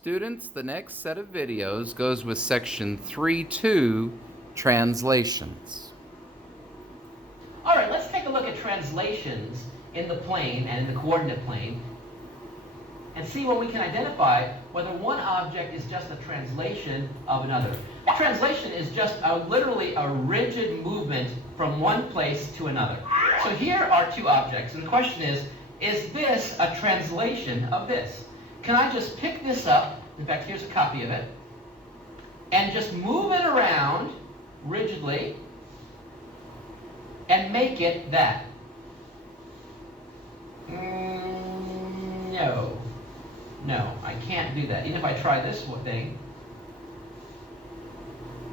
Students, the next set of videos goes with section 3.2, translations. All right, let's take a look at translations in the plane and in the coordinate plane and see what we can identify whether one object is just a translation of another. A translation is just literally a rigid movement from one place to another. So here are two objects, and the question is this a translation of this? Can I just pick this up, in fact here's a copy of it, and just move it around rigidly and make it that? No, I can't do that. Even if I try this thing,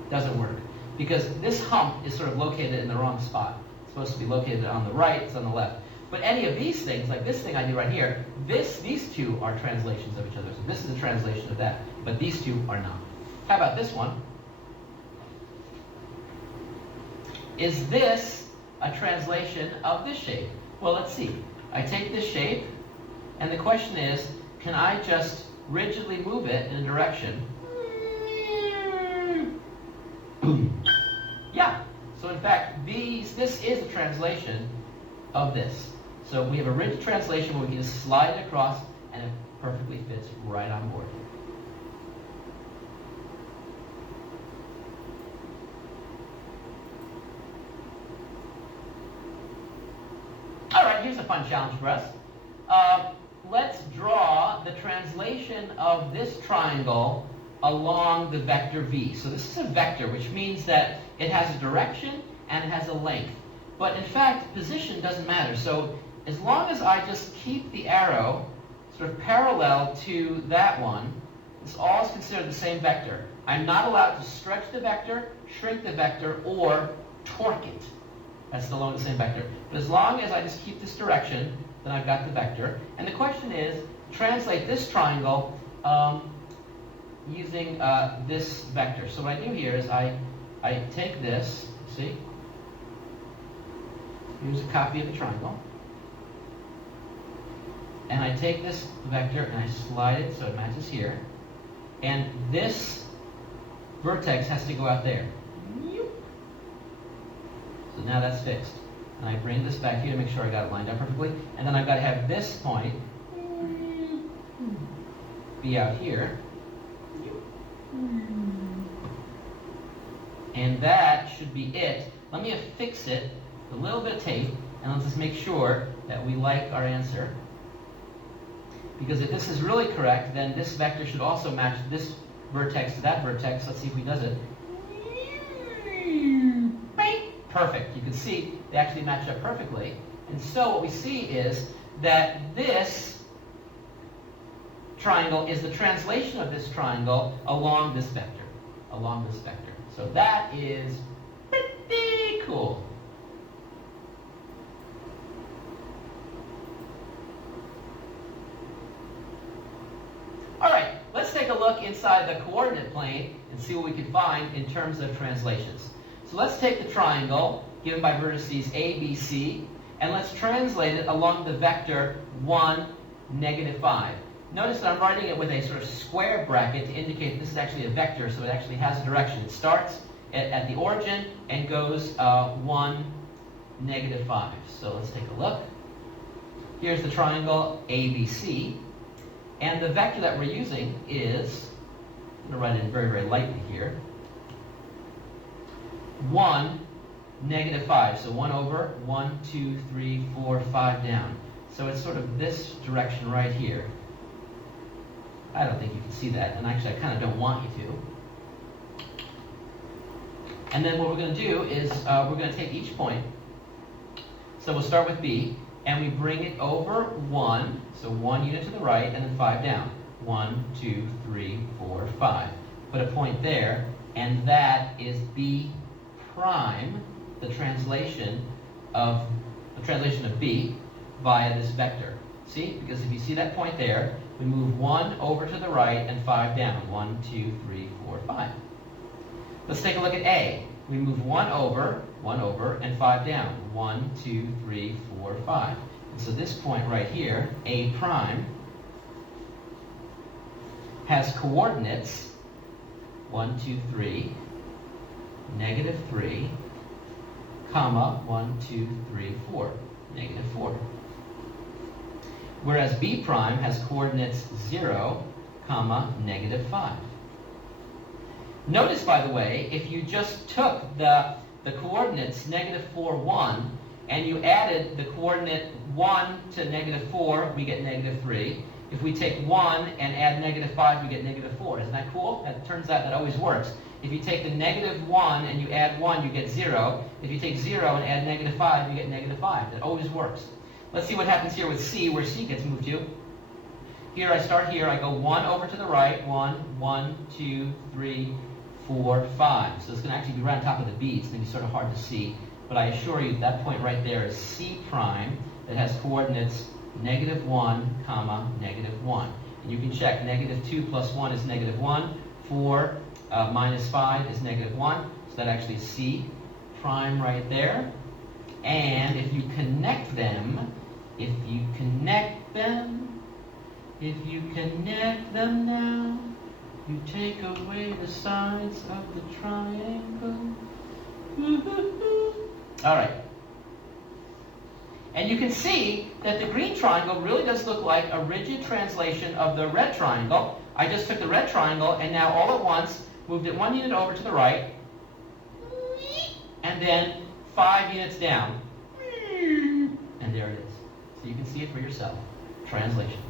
it doesn't work. Because this hump is sort of located in the wrong spot. It's supposed to be located on the right, it's on the left. But any of these things, like this thing I do right here, these two are translations of each other. So this is a translation of that, but these two are not. How about this one? Is this a translation of this shape? Well, let's see. I take this shape, and the question is, can I just rigidly move it in a direction? Boom. Yeah. So in fact, this is a translation of this. So we have a rigid translation where we can just slide it across, and it perfectly fits right on board. All right, here's a fun challenge for us. Let's draw the translation of this triangle along the vector v. So this is a vector, which means that it has a direction and it has a length. But in fact, position doesn't matter. So as long as I just keep the arrow sort of parallel to that one, this all is considered the same vector. I'm not allowed to stretch the vector, shrink the vector, or torque it. That's still along the same vector. But as long as I just keep this direction, then I've got the vector. And the question is, translate this triangle using this vector. So what I do here is I take this, see? Here's a copy of the triangle. And I take this vector and I slide it so it matches here. And this vertex has to go out there. So now that's fixed. And I bring this back here to make sure I got it lined up perfectly. And then I've got to have this point be out here. And that should be it. Let me affix it with a little bit of tape, and let's just make sure that we like our answer. Because if this is really correct, then this vector should also match this vertex to that vertex. Let's see if he does it. Perfect. You can see they actually match up perfectly. And so what we see is that this triangle is the translation of this triangle along this vector. Along this vector. So that is pretty cool. All right, let's take a look inside the coordinate plane and see what we can find in terms of translations. So let's take the triangle given by vertices A, B, C, and let's translate it along the vector 1, -5. Notice that I'm writing it with a sort of square bracket to indicate this is actually a vector, so it actually has a direction. It starts at the origin and goes 1, -5. So let's take a look. Here's the triangle ABC, and the vector that we're using is, I'm going to write it in very, very lightly here, 1, -5. So 1 over, 1, 2, 3, 4, 5 down. So it's sort of this direction right here. I don't think you can see that, and actually I kind of don't want you to. And then what we're going to do is we're going to take each point. So we'll start with B, and we bring it over 1, so 1 unit to the right, and then 5 down. 1, 2, 3, 4, 5. Put a point there, and that is B prime, the translation of B via this vector. See? Because if you see that point there, we move 1 over to the right and 5 down. 1, 2, 3, 4, 5. Let's take a look at A. We move 1 over, and 5 down. 1, 2, 3, 4, 5. And so this point right here, A prime, has coordinates 1, 2, 3, negative 3, comma 1, 2, 3, 4, negative 4. Whereas B prime has coordinates 0, comma, negative 5. Notice, by the way, if you just took the coordinates negative 4, 1, and you added the coordinate 1 to negative 4, we get negative 3. If we take 1 and add negative 5, we get negative 4. Isn't that cool? That turns out that always works. If you take the negative 1 and you add 1, you get 0. If you take 0 and add negative 5, you get negative 5. That always works. Let's see what happens here with C, where C gets moved to. Here, I start here. I go 1 over to the right. 1, 2, 3, 4, 5. So it's going to actually be right on top of the B. It's going to be sort of hard to see. But I assure you that point right there is C prime that has coordinates negative 1, comma, negative 1. And you can check negative 2 plus 1 is negative 1. 4 minus 5 is negative 1. So that actually is C prime right there. And if you connect them, if you connect them now, you take away the sides of the triangle. All right. And you can see that the green triangle really does look like a rigid translation of the red triangle. I just took the red triangle and now all at once moved it 1 unit over to the right and then 5 units down. And there it is. So you can see it for yourself. Translation.